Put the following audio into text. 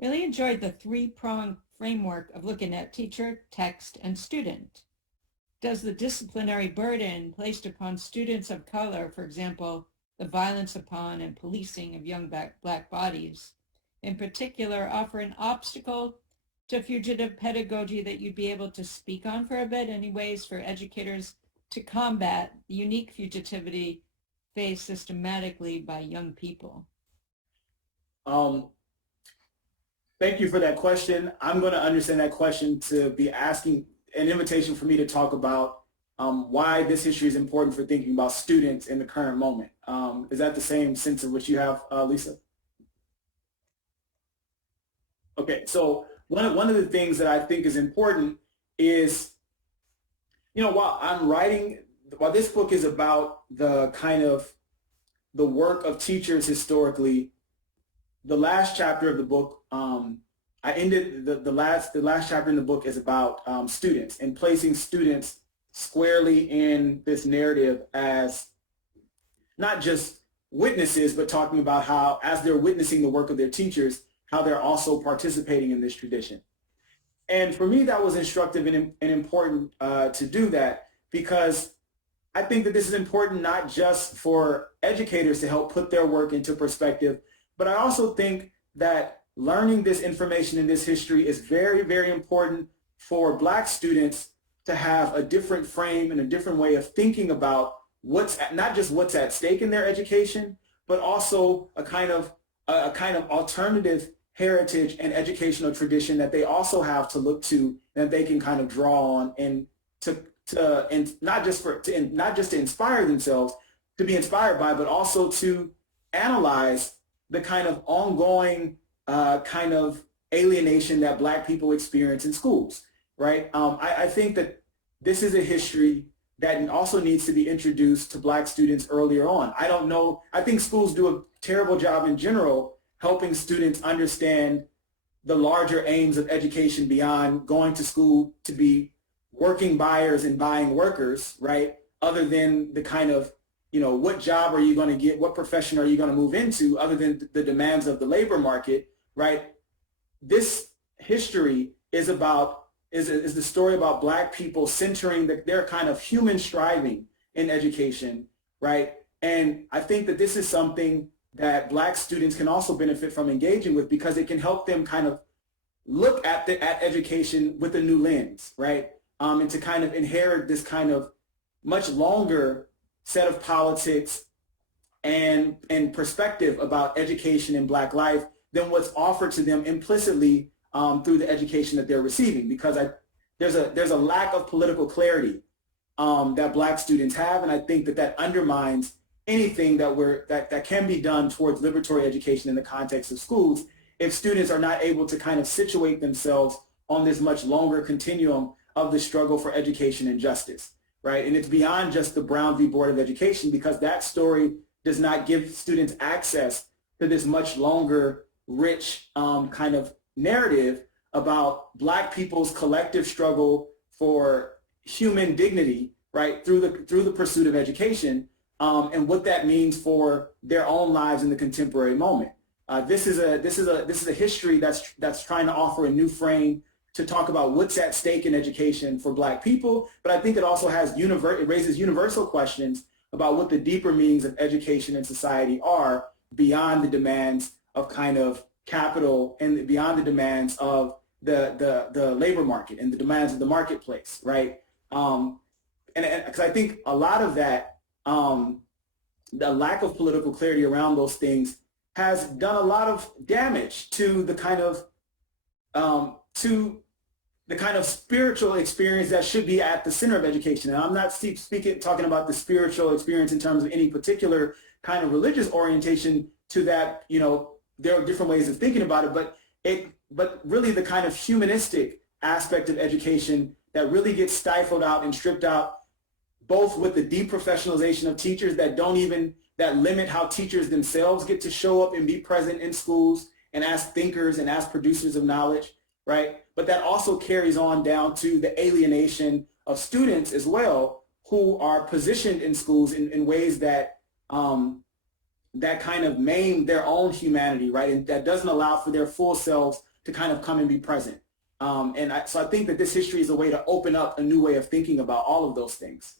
Really enjoyed the three-pronged framework of looking at teacher, text, and student. Does the disciplinary burden placed upon students of color, for example, the violence upon and policing of young black bodies, in particular, offer an obstacle to fugitive pedagogy that you'd be able to speak on for a bit? Any ways for educators to combat the unique fugitivity faced systematically by young people? Um, Thank you for that question. I'm going to understand that question to be asking an invitation for me to talk about why this history is important for thinking about students in the current moment. Is that the same sense of what you have, Lisa? Okay, so one of the things that I think is important is, while this book is about the kind of the work of teachers historically, the last chapter of the book, I ended the last chapter in the book is about students and placing students squarely in this narrative as not just witnesses, but talking about how, as they're witnessing the work of their teachers, how they're also participating in this tradition. And for me, that was instructive and important to do that, because I think that this is important not just for educators to help put their work into perspective, but I also think that learning this information and this history is very, very important for Black students to have a different frame and a different way of thinking about not just what's at stake in their education, but also a kind of alternative heritage and educational tradition that they also have to look to, that they can kind of draw on, and not just to inspire themselves, to be inspired by, but also to analyze the kind of ongoing kind of alienation that Black people experience in schools, right? I think that this is a history that also needs to be introduced to Black students earlier on. I don't know. I think schools do a terrible job in general helping students understand the larger aims of education beyond going to school to be working buyers and buying workers, right? Other than the kind of, what job are you going to get? What profession are you going to move into, other than the demands of the labor market, right? This history is the story about Black people centering their kind of human striving in education, right? And I think that this is something that Black students can also benefit from engaging with, because it can help them kind of look at education with a new lens, right? And to kind of inherit this kind of much longer set of politics and perspective about education in Black life than what's offered to them implicitly through the education that they're receiving. Because there's a lack of political clarity that Black students have, and I think that undermines anything that can be done towards liberatory education in the context of schools, if students are not able to kind of situate themselves on this much longer continuum of the struggle for education and justice, right? And it's beyond just the Brown v. Board of Education, because that story does not give students access to this much longer, rich kind of narrative about Black people's collective struggle for human dignity, right, through the pursuit of education, and what that means for their own lives in the contemporary moment. This is a history that's trying to offer a new frame to talk about what's at stake in education for Black people, but I think it also it raises universal questions about what the deeper meanings of education and society are, beyond the demands of kind of capital and beyond the demands of the labor market and the demands of the marketplace, right? And because I think a lot of that, the lack of political clarity around those things has done a lot of damage to the kind of spiritual experience that should be at the center of education. And I'm not talking about the spiritual experience in terms of any particular kind of religious orientation to that. There are different ways of thinking about it, but really the kind of humanistic aspect of education that really gets stifled out and stripped out, both with the deprofessionalization of teachers that limit how teachers themselves get to show up and be present in schools and as thinkers and as producers of knowledge, right? But that also carries on down to the alienation of students as well, who are positioned in schools in ways that that kind of maim their own humanity, right? And that doesn't allow for their full selves to kind of come and be present. So I think that this history is a way to open up a new way of thinking about all of those things.